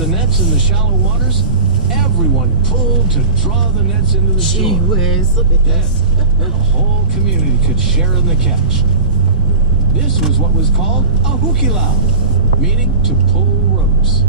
the nets in the shallow waters, everyone pulled to draw the nets into the shore. Gee whiz, look at this. The whole community could share in the catch. This was what was called a hukilau, meaning to pull ropes.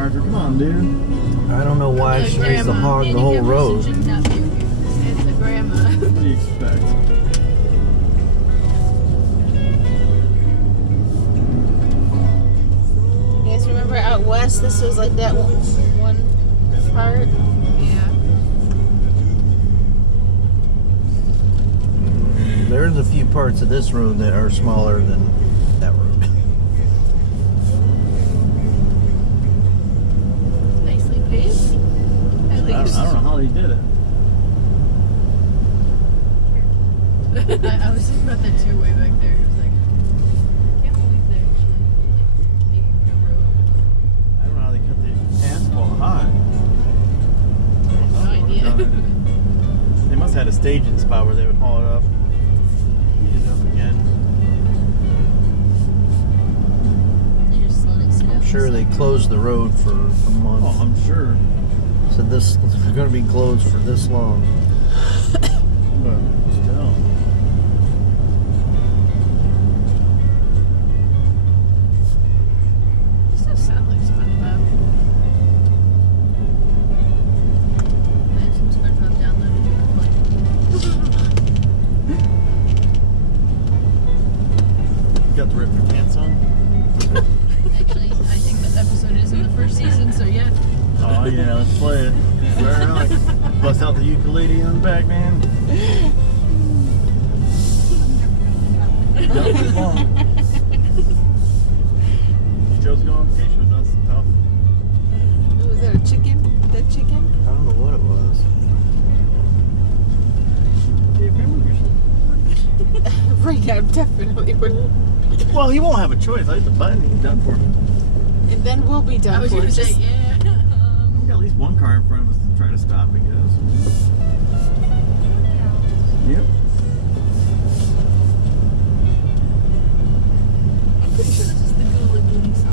Come on, dude. I don't know why she needs to hog the whole road. It's the grandma. What do you expect? You guys remember out west, this was like that one part? Yeah. There's a few parts of this road that are smaller than that road. Nicely paved. At least. I don't know how they did it. I was thinking about that too way back there. It was like, I can't believe they actually made a road. I don't know how they cut the asphalt high. No idea. They must have had a staging spot where they would haul it up, heat it up again. They just let it sit I'm out sure in the they sun. closed the road for a month. Oh, I'm sure. So this is going to be closed for this long. But still. This does sound like SpongeBob. Imagine SpongeBob downloaded it like. You got the rip your pants on? Actually, I think that episode is in the first season, so yeah. Oh yeah, let's play it. Very nice. Bust out the ukulele on the back, man. Yep, come on. Joe's going on vacation with us. Tough. Was that a chicken? That chicken? I don't know what it was. Dave, remember yourself? Right now, definitely. Well, he won't have a choice. I hit the button. He's done for me. And then we'll be done. I was for going to it. say, yeah. We got at least one car in front of us to try to stop, I guess. Yep. I'm pretty sure this is the Gula Goody song.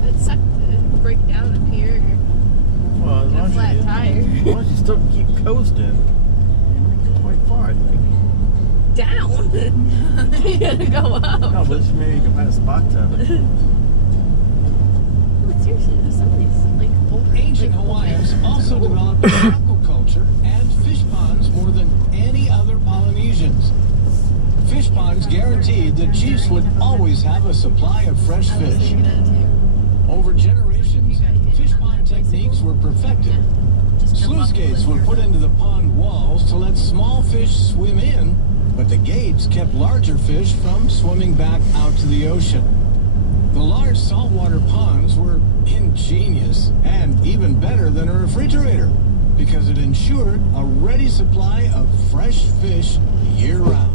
That sucked to break down up here. Well, as Got a long flat as tire. you still keep coasting, you make it quite far, I think. Down. You gotta go up. No, but just maybe you can find a spot to But seriously, there's some of these like old Ancient like, old Hawaiians houses. also developed an aquaculture agriculture and fish ponds more than any other Polynesians. Fish ponds guaranteed that chiefs would always have a supply of fresh I was fish. thinking that too. Over generations, fish pond techniques were perfected. Just jump Sluice off the gates cliff were here. put into the pond walls to let small fish swim in, but the gates kept larger fish from swimming back out to the ocean. The large saltwater ponds were ingenious and even better than a refrigerator because it ensured a ready supply of fresh fish year-round.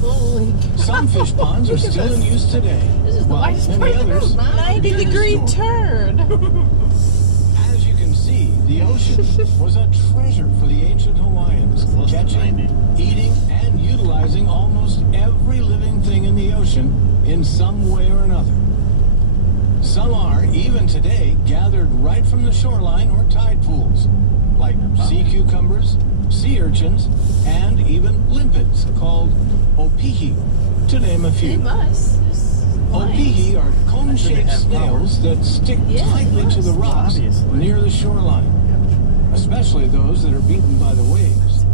Holy Some fish ponds are still in use today, This is the while widest many part of the others room, huh? 90-degree Dinosaur. turn. As you can see, the ocean was a treasure for the ancient Hawaiians, Close to catching, 90. eating, and utilizing almost every living thing in the ocean in some way or another. Some are, even today, gathered right from the shoreline or tide pools, like sea cucumbers, sea urchins, and even limpets called opihi, to name a They few. must. This Opihi are cone-shaped have snails that stick Yeah, tightly to the yes. rocks Obviously. near the shoreline, especially those that are beaten by the waves.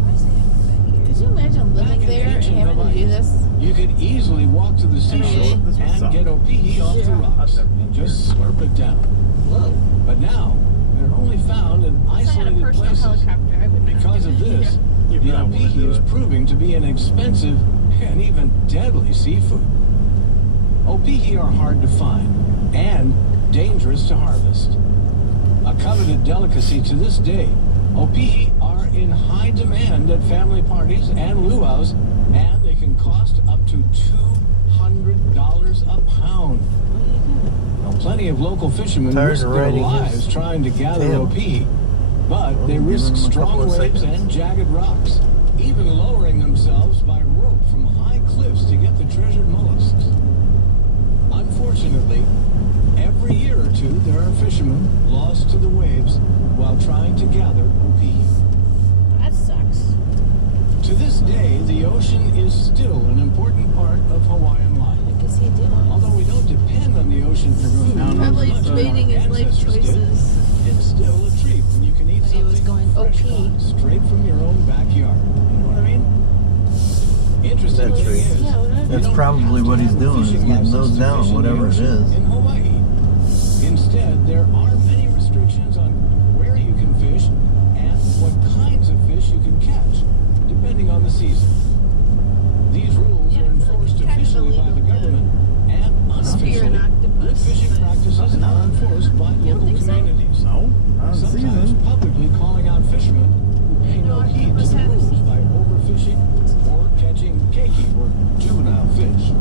Could you imagine Back living in there and ancient having to Hawaii, do this? You could easily walk to the seashore This was and solid. get opihi off the Yeah. rocks I've never been and just slurp it down. Whoa. But now, they're only found in If I had a isolated personal places. helicopter, I would not Because do of it. this, You the probably wouldn't opihi do is it. proving to be an expensive and even deadly seafood. Opihi are hard to find and dangerous to harvest. A coveted delicacy to this day, opihi are in high demand at family parties and luau's, and they can cost up to $200 a pound. Now, plenty of local fishermen Tired risk of their riding lives his trying to gather tail. opihi, but they Give risk him a couple strong of waves seconds. and jagged rocks, even lowering themselves by rope from high cliffs to get the treasured mollusks. Unfortunately, every year or two there are fishermen lost to the waves while trying to gather opihi. That sucks. To this day, the ocean is still an important part of Hawaiian life. What is he doing? Although we don't depend on the ocean for food, down on Probably the much as our debating his life ancestors did, choices. it's still a treat when you can eat When he was something going fresh OP. caught straight from your own backyard. You know what I mean? Interesting That's thing right. is, Yeah, whatever. you That's don't probably have to what he's have a doing, is fishing getting those license to down, fish in the whatever it ocean is. In Hawaii. Instead, there are many restrictions on where you can fish and what kinds of fish you can catch, depending on the season. These rules are enforced kind of officially by the illegal to government and spear an unofficially, good octopus, fishing but- practices are enforced by You don't local think so? communities. No, not in Sometimes season. publicly calling out fishermen who pay no heed to the rules by overfishing or catching keiki or juvenile fish.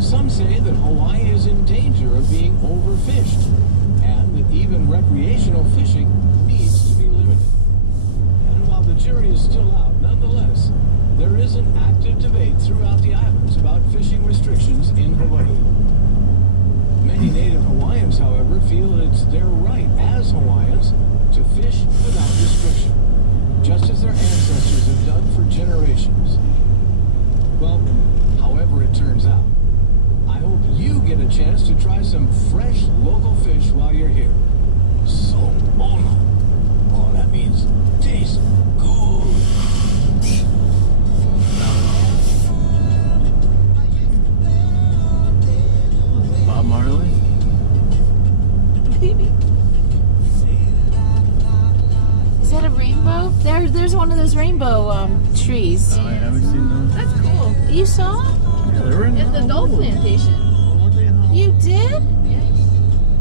Some say that Hawaii is in danger of being overfished and that even recreational fishing needs to be limited. And while the jury is still out, nonetheless, there is an active debate throughout the islands about fishing restrictions in Hawaii. Many native Hawaiians, however, feel that it's their right as Hawaiians to fish without restriction, just as their ancestors have done for generations. Well, however it turns out, I hope you get a chance to try some fresh local fish while you're here. So ono. Oh, that means taste good. Bob Marley. Maybe. Is that a rainbow? There's one of those rainbow trees. Oh, yeah, have we seen those? That's cool. You saw? Yeah, they were in At the doll plantation. Weren't they in Honolulu? You did? Yeah.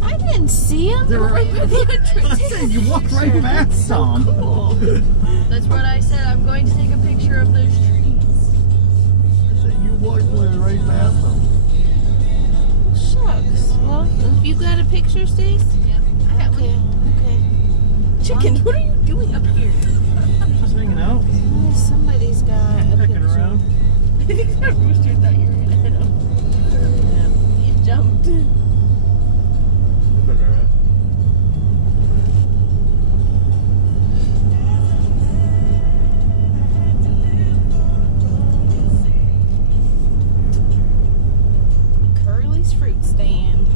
I didn't see them. They were right by the entrance. I said you walked right past some. Cool. That's what I said. I'm going to take a picture of those trees. I said you walked right past them. Shucks. Well, you got a picture, Stace? Yeah. I got Okay. one. Okay. Chicken, what are you doing up here? Just hanging out, Oh, somebody's got a pecking picture. around. I think that rooster thought you were going to hit him. He jumped. Been alright. Curly's fruit stand.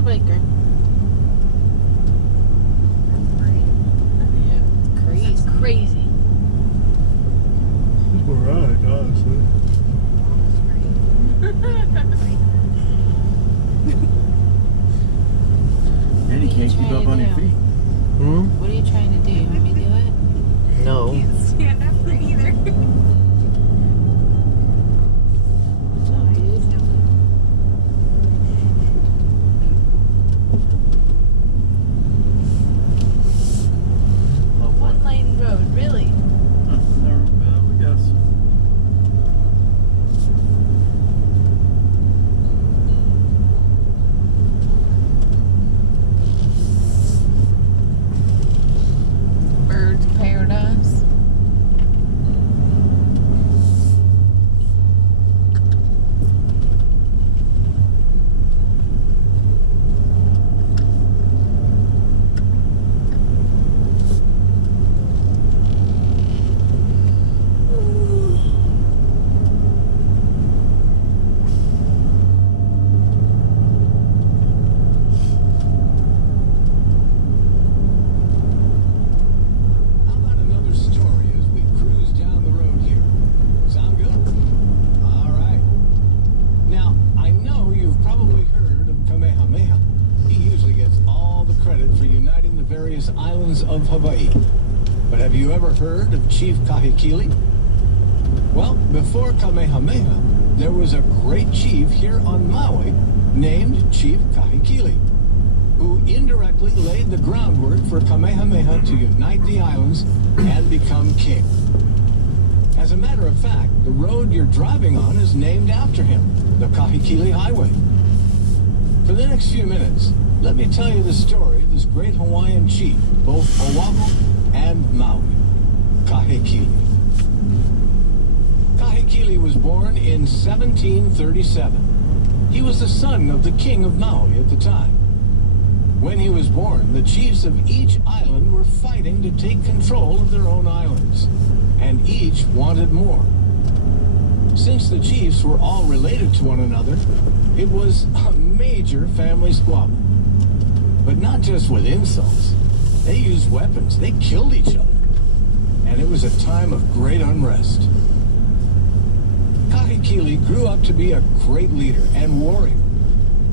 roller biker. Yeah, crazy. It's crazy. It's alright, honestly. And you can't keep up on your feet. Hmm? What are you trying to do? You want me to do it? No. Stand up for either. What's up, dude? Oh, boy. One lane road, really? Never been able to guess. Bird's paradise. How about another story as we cruise down the road here? Sound good? All right. Now, I know you've probably heard of Kamehameha. He usually gets all the credit for uniting the various islands of Hawaii. But have you ever heard of Chief Kahekili? Well, before Kamehameha, there was a great chief here on Maui named Chief Kahekili, who indirectly laid the groundwork for Kamehameha to unite the islands and become king. As a matter of fact, the road you're driving on is named after him, the Kahekili Highway. For the next few minutes, let me tell you the story of this great Hawaiian chief, both Oahu and Maui, Kahekili. Kahekili was born in 1737. He was the son of the king of Maui at the time. When he was born, the chiefs of each island were fighting to take control of their own islands, and each wanted more. Since the chiefs were all related to one another, it was a major family squabble. But not just with insults. They used weapons. They killed each other. And it was a time of great unrest. Kahekili grew up to be a great leader and warrior.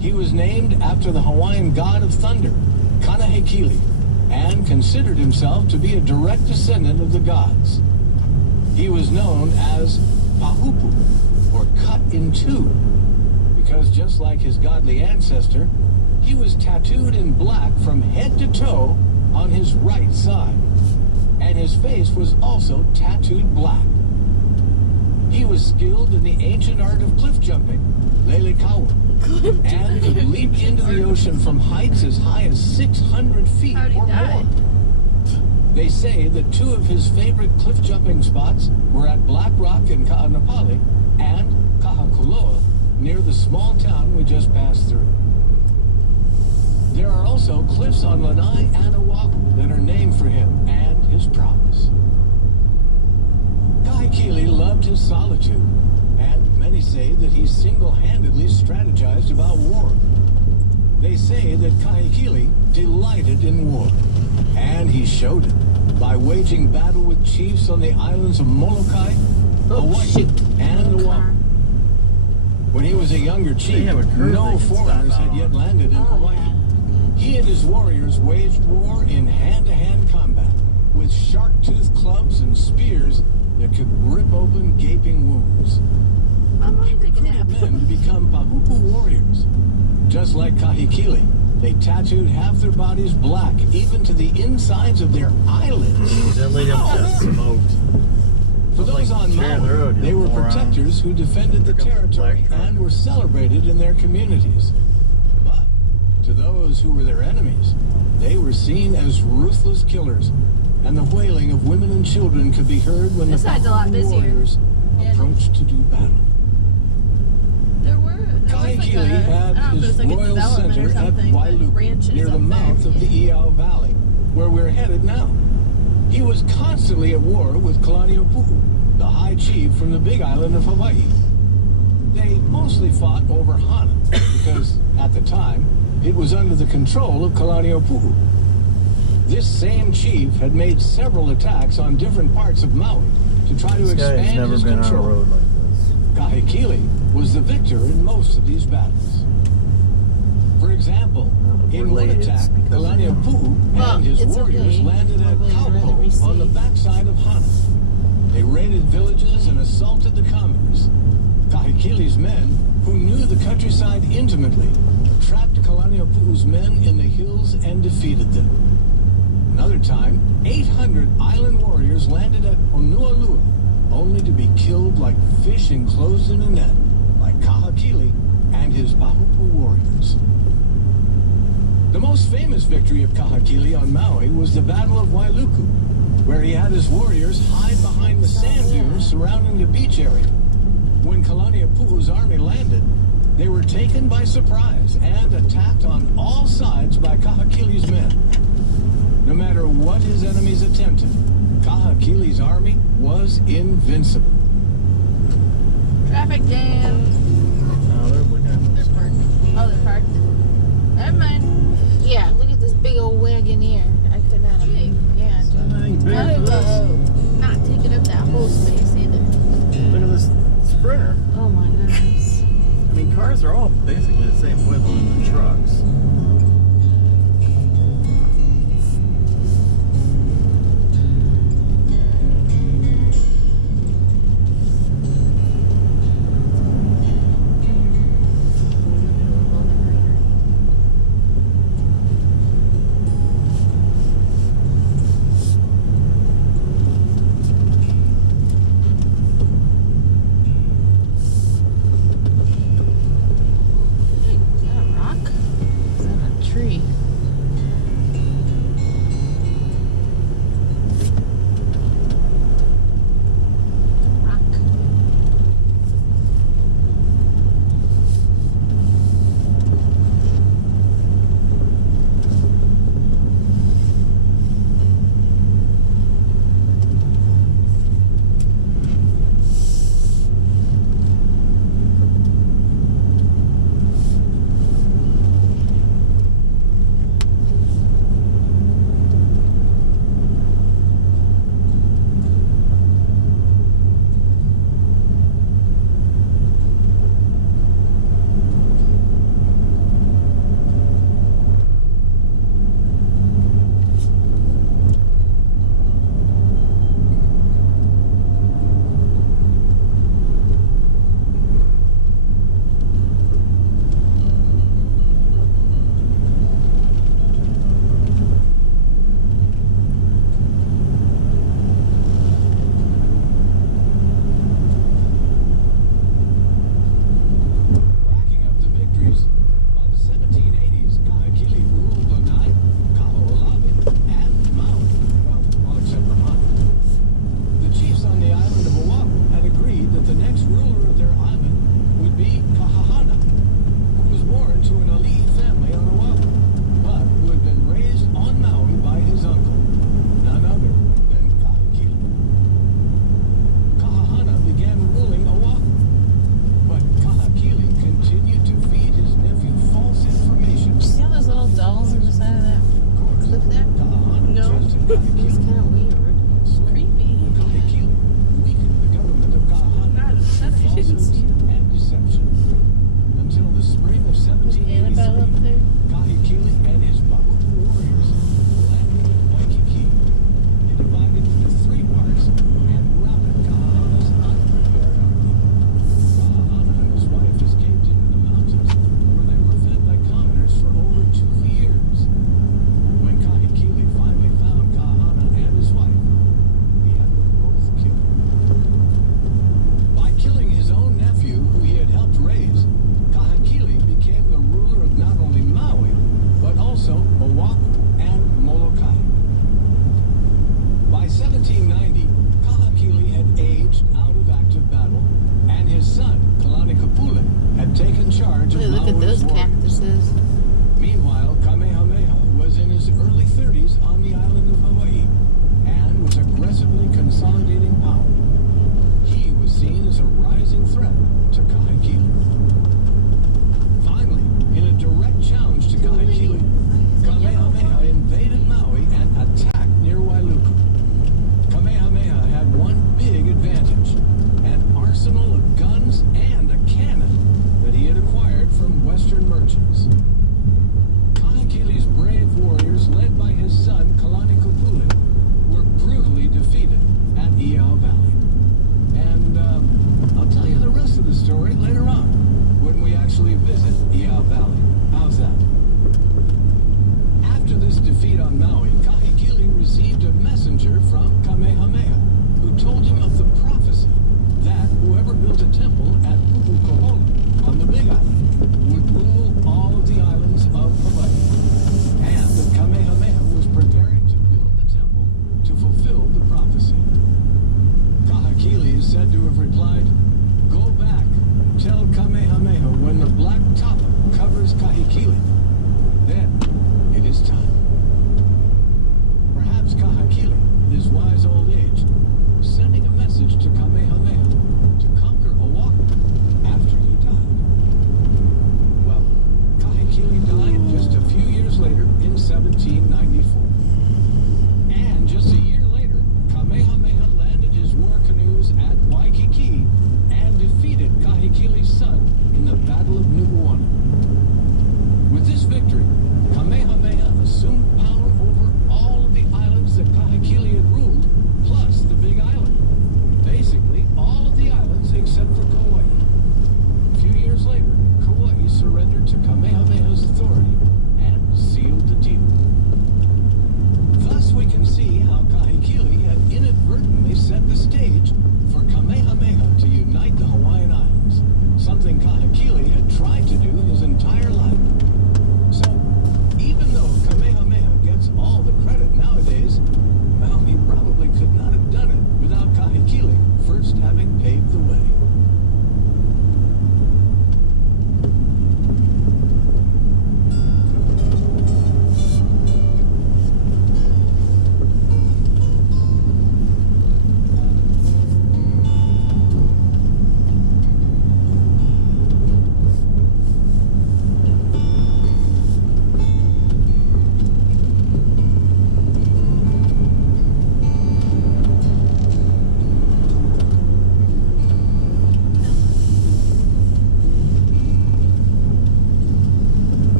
He was named after the Hawaiian god of thunder, Kanahekili, and considered himself to be a direct descendant of the gods. He was known as Pahupu, or cut in two, because just like his godly ancestor, he was tattooed in black from head to toe on his right side, and his face was also tattooed black. He was skilled in the ancient art of cliff jumping, lele kaua, and could leap into the ocean from heights as high as 600 feet How'd he or die? more. They say that two of his favorite cliff jumping spots were at Black Rock in Ka'anapali and Kahakuloa near the small town we just passed through. There are also cliffs on Lanai and Oahu that are named for him and his prowess. Kahekili loved his solitude, and many say that he single-handedly strategized about war. They say that Kahekili delighted in war, and he showed it by waging battle with chiefs on the islands of Molokai, Hawaii, and Oahu. When he was a younger chief, have a curve no they can stop foreigners out had on. yet landed in Hawaii. He and his warriors waged war in hand-to-hand combat with shark-toothed clubs and spears that could rip open gaping wounds. He recruited men to become Pahupu warriors. Just like Kahekili, they tattooed half their bodies black, even to the insides of their eyelids. That lady just smoked. For those on sharing the road, Maui, they you were moron. protectors who defended the Here comes the territory black truck. and were celebrated in their communities. But to those who were their enemies, they were seen as ruthless killers, and the wailing of women and children could be heard when This the side's a lot Pahupu busier. warriors Yeah. approached to do battle. There was like Kahekili a, I had don't know if it his was like a royal development center or at something, but Wailuku, ranches near the up mouth there. of the Iao Valley, where we're headed now. He was constantly at war with Kalaniʻopuʻu, the high chief from the big island of Hawaii. They mostly fought over Hana, because at the time, it was under the control of Kalaniʻōpuʻu. This same chief had made several attacks on different parts of Maui to try to This guy's expand never his been on a control. road like this. Kahekili was the victor in most of these battles. For example, if in we're one late, it's attack, because of him. Kalaniʻōpuʻu Well, and his it's warriors okay. landed at I'd rather Kaupo on the receive. backside of Hana. They raided villages and assaulted the commoners. Kahekili's men, who knew the countryside intimately, trapped Kalaniʻōpuʻu's men in the hills and defeated them. Another time, 800 island warriors landed at Onualua, only to be killed like fish enclosed in a net by Kahekili and his Pahupu warriors. The most famous victory of Kahekili on Maui was the Battle of Wailuku, where he had his warriors hide behind the sand dunes surrounding the beach area. When Kalaniʻōpuʻu's army landed, they were taken by surprise and attacked on all sides by Kahekili's men. No matter what his enemies attempted, Kahekili's army was invincible. Traffic jam. No, they're They're parked. Oh, they're parked. Never mind. Yeah, look at this big old Wagoneer. I could not. Big. Yeah. Nothing big for this. Not taking up that whole space either. Look at this Sprinter. Oh my goodness. I mean, cars are all basically the same width as the trucks. Is that a rock? Is that a tree? Rock. Racking up the victories, by the 1780s, Kahekili ruled Lanai, Kaho'olawe, and Maui, well, all except for Hana. The chiefs on the island of Oahu had agreed that the next ruler of their island would be Kahahana, who was born to an Ali'i family on Oahu, but who had been raised on Maui by his uncle, none other than Kahekili. Kahahana began ruling Oahu, but Kahekili continued to feed his nephew false information. See all those little dolls on the side of that cliff there? Kahahana No. trusted It's Kahekili. kind of weird. Creepy. Kahekili weakened the government of Kahahana Not upset. I through didn't see falsehoods and deception. Until the spring of Annabelle up 1783, there. Kahekili and his Pahupu warriors landed at Waikiki. They divided into three parts and routed Kahahana's unprepared army. Kahahana and his wife escaped into the mountains, where they were fed by commoners for over 2 years. When Kahekili finally found Kahahana and his wife, he had them both killed. By killing his own nephew, who he had helped raise, Kahekili became the ruler of not only Maui, but also Oahu and Molokai. By 1790, Kahekili had aged out of active battle, and his son, Kalaniʻōpuʻu, had taken charge of Look at Maui's those warriors. cactuses. Meanwhile, Kamehameha was in his early 30s on the island of Hawaii and was aggressively consolidating power. He was seen as a rising threat to Kahekili. Finally, in a direct challenge to Kahekili,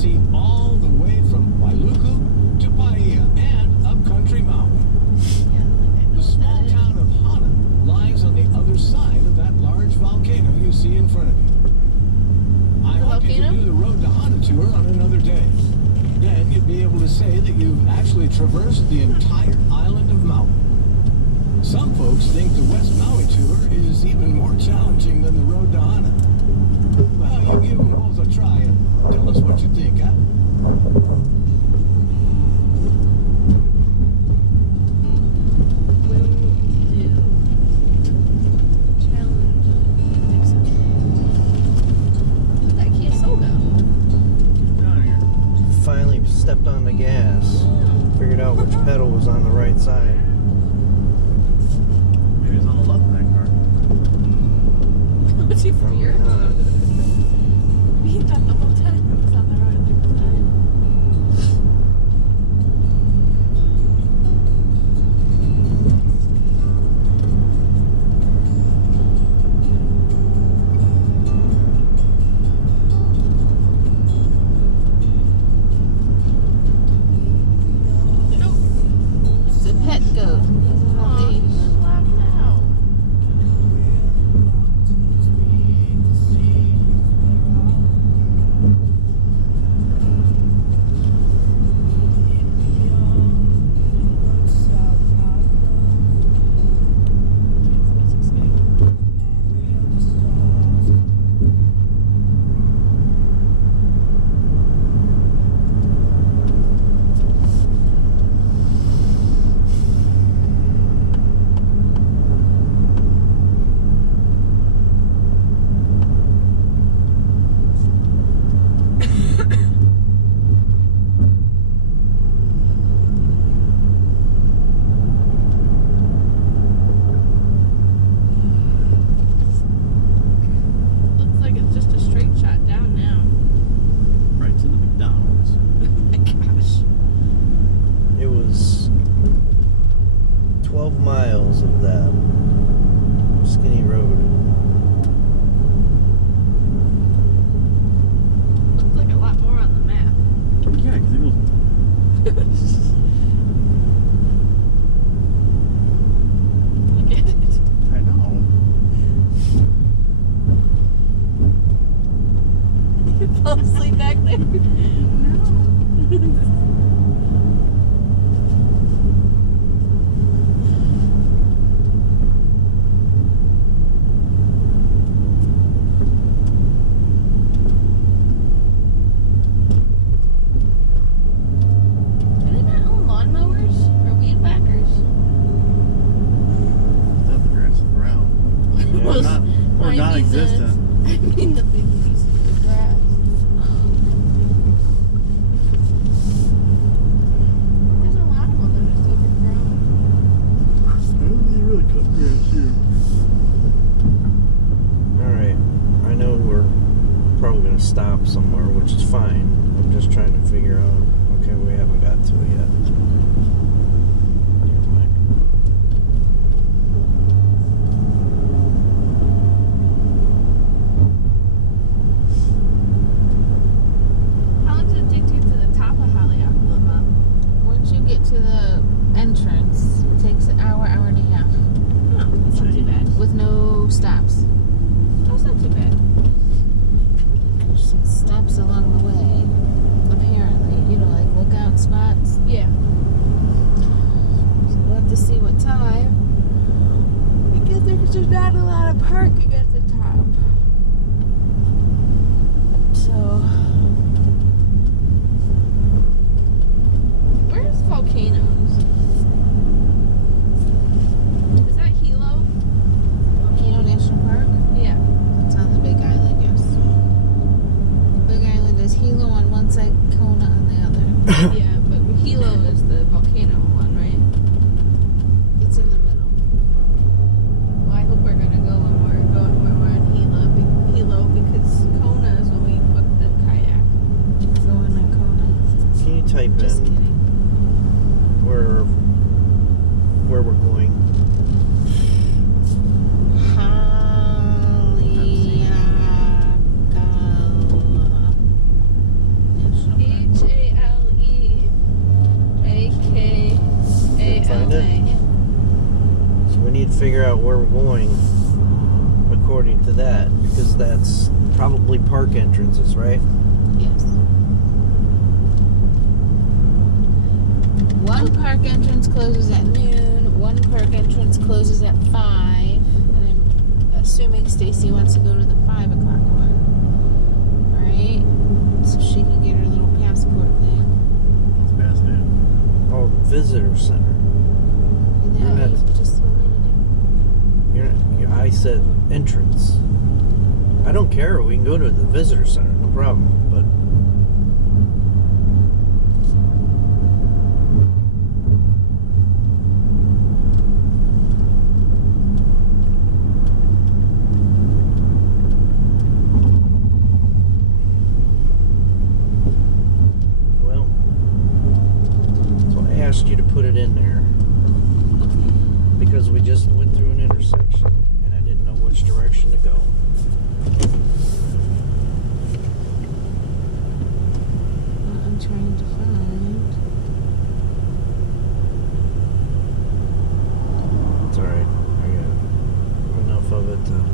see all the way from Wailuku to Paia and up Country Mountain. Yeah, like I know The what small that is. town of Hana lies on the other side of that large volcano you see in front of you. I The hope you can volcano? do the Road to Hana tour on another day. Then you'd be able to say that you've actually traversed the entire island of Maui. Some folks think the West Maui tour is even more challenging than the Road to Hana. Well, you give them both a try and tell us what you think, huh? Will do. Challenge. Accepted. That Kia Soul go? Down here. Finally stepped on the gas. Figured out which pedal was on the right side. Maybe it's on the left back car. What's he from Probably here? not. He thought the whole time it was on the road at the side. It's a pet goat. He's on a leash. Locked out. Looks like it's just a straight shot down now. Right to the McDonald's. Oh my gosh. It was 12 miles of that skinny road. Looks like a lot more on the map. Yeah, because it goes. Look at it. I know. You fall asleep back there? No. Do they not own lawnmowers or weed whackers? That the grass is brown. Yeah. Or not, or non-existent. I mean the big piece of grass. There's a lot of them that are just overgrown. I don't think they really cut grass here. Alright, I know we're probably going to stop somewhere, which is fine. I'm just trying to figure out. Okay, we haven't got to it yet. Never mind. How long did it take to get to the top of Haleakala? Once you get to the entrance, it takes an hour, hour and a half Oh, that's not too bad. with no stops. That's not too bad. There's some stops along the way, apparently. You know, like lookout spots. Yeah. So we'll have to see what time. We get there because there's not a lot of parking at the top. So, Where's volcanoes? Is that Hilo? Volcano National Park. Yeah. It's on the Big Island, yes. The Big Island is Hilo on one side, Kona on the other. Yeah, but Hilo is the volcano one, right? It's in the middle. Well, I hope we're gonna go when we're on Hilo because Kona is when we booked the kayak. We're going to Kona. Can you type Just in kidding. where we're going? Haleakala National figure out where we're going according to that, because that's probably park entrances, right? Yes. One park entrance closes at noon. One park entrance closes at 5. And I'm assuming Stacy wants to go to the 5 o'clock one, right? So she can get her little passport thing. It's past noon. Oh, visitor center. And You're that not- you just told me to I said entrance. I don't care. We can go to the visitor center, no problem. But well, so I asked you to put it in there because we just went through an intersection and I didn't know which direction to go. I'm trying to find. It's alright. I got enough of it to...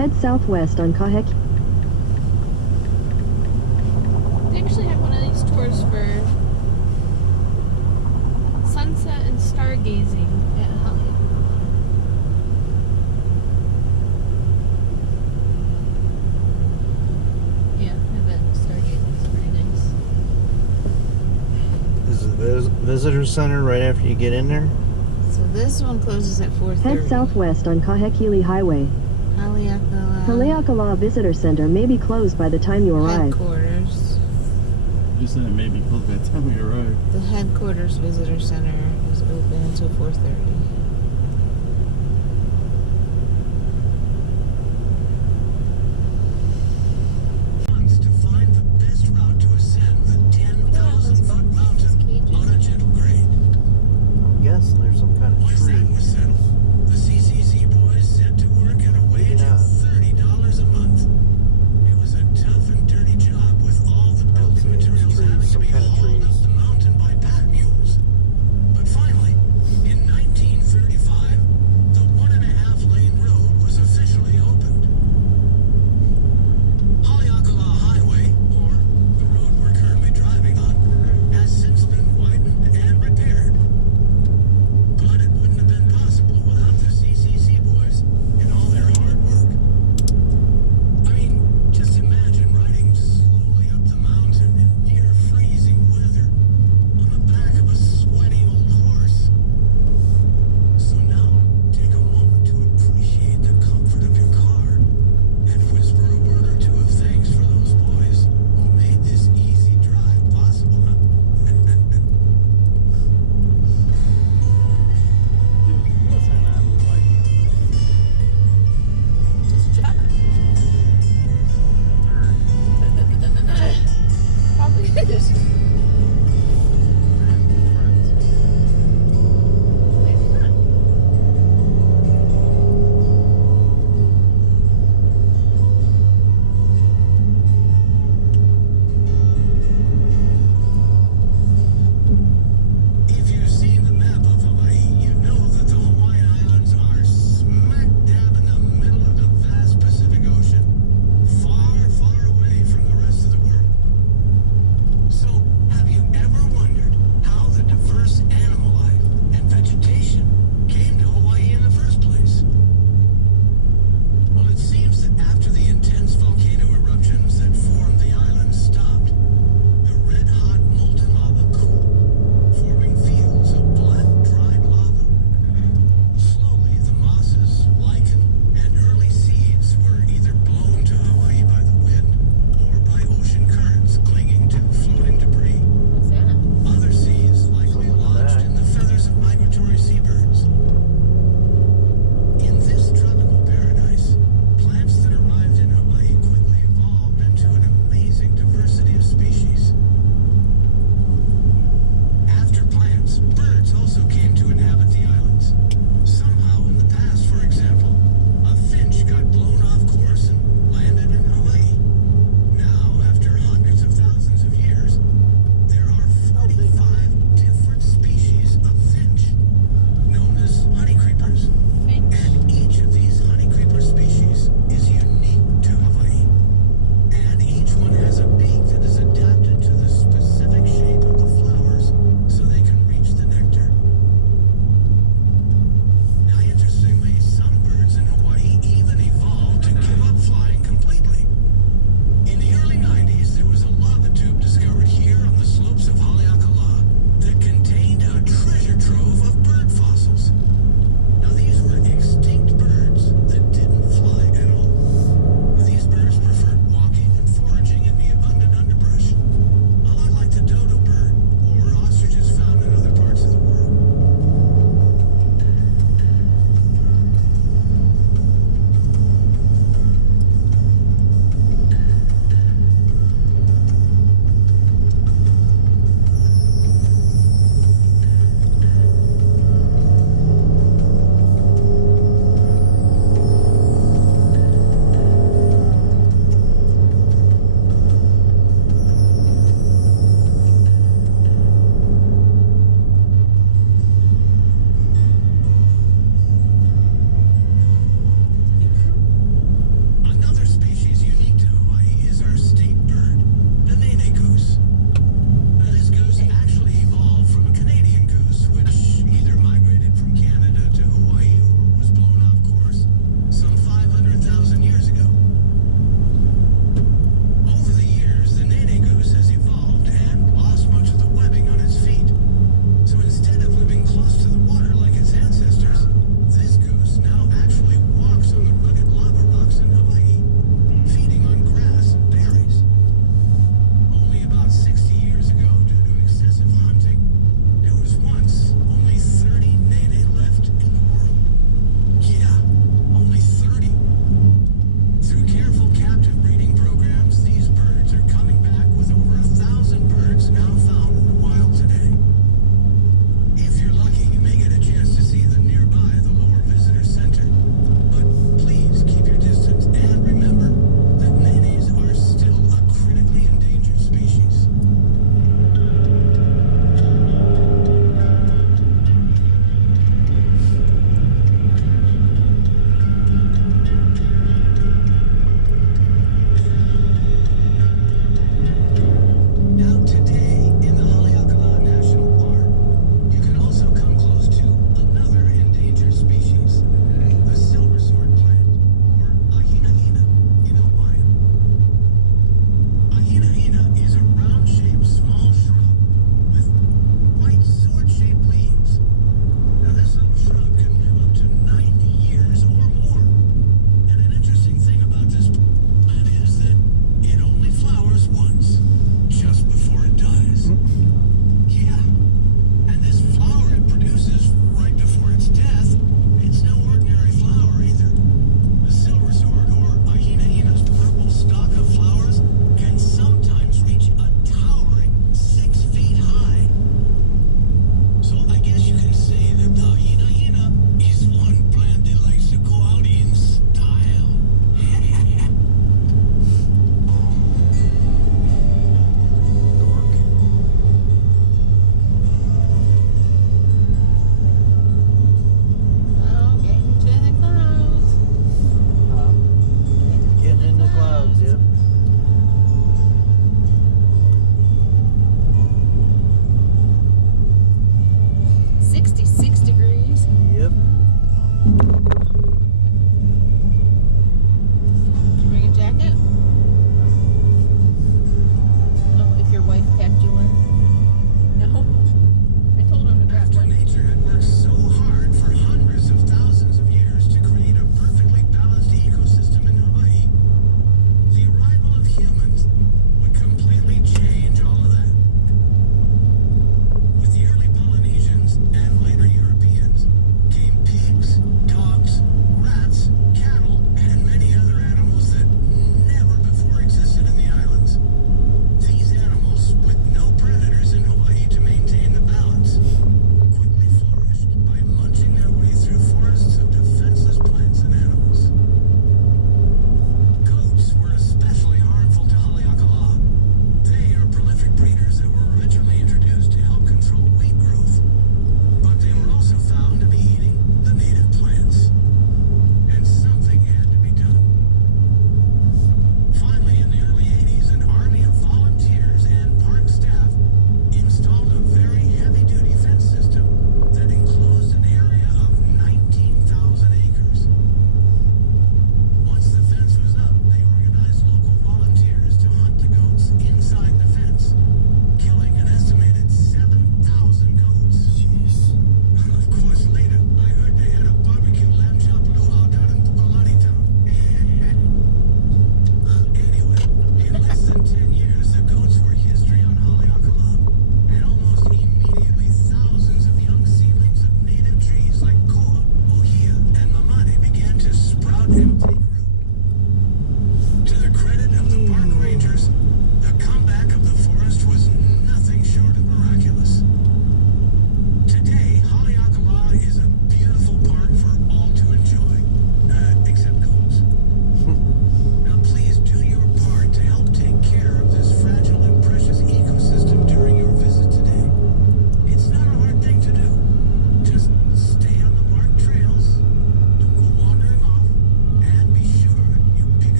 Head southwest on Kaheki. They actually have one of these tours for sunset and stargazing at Holly. Yeah, I bet stargazing is pretty nice. This is the visitor center right after you get in there. So this one closes at 4:30. Head southwest on Kahekili Highway. Haleakala Haleakala Visitor Center may be closed by the time you arrive. headquarters. You said it may be closed by the time we arrive. The headquarters visitor center is open until 4:30. Months to find the best route to ascend the 10,000-foot mountain on a gentle grade. I'm guessing there's some kind of Once tree. that was settled, the CCC boys set to work at a wage of $30 a month. It was a tough and dirty job with all the building Okay, materials trees, having to some be kind of hauled up trees. the mountain by pack mules. But finally, in 1935, the 1.5-lane road was officially opened. Haleakala Highway, or the road we're currently driving on, has since been widened and repaired. But it wouldn't have been possible without the CCC boys and all their hard work. I mean, just imagine riding slowly up the mountain in near freezing weather on the back of a sweaty old horse. So now, take a moment to appreciate the comfort of your car and whisper a word or two of thanks for those boys who made this easy drive possible. Dude, what's that map look like? Just Jack. Probably is.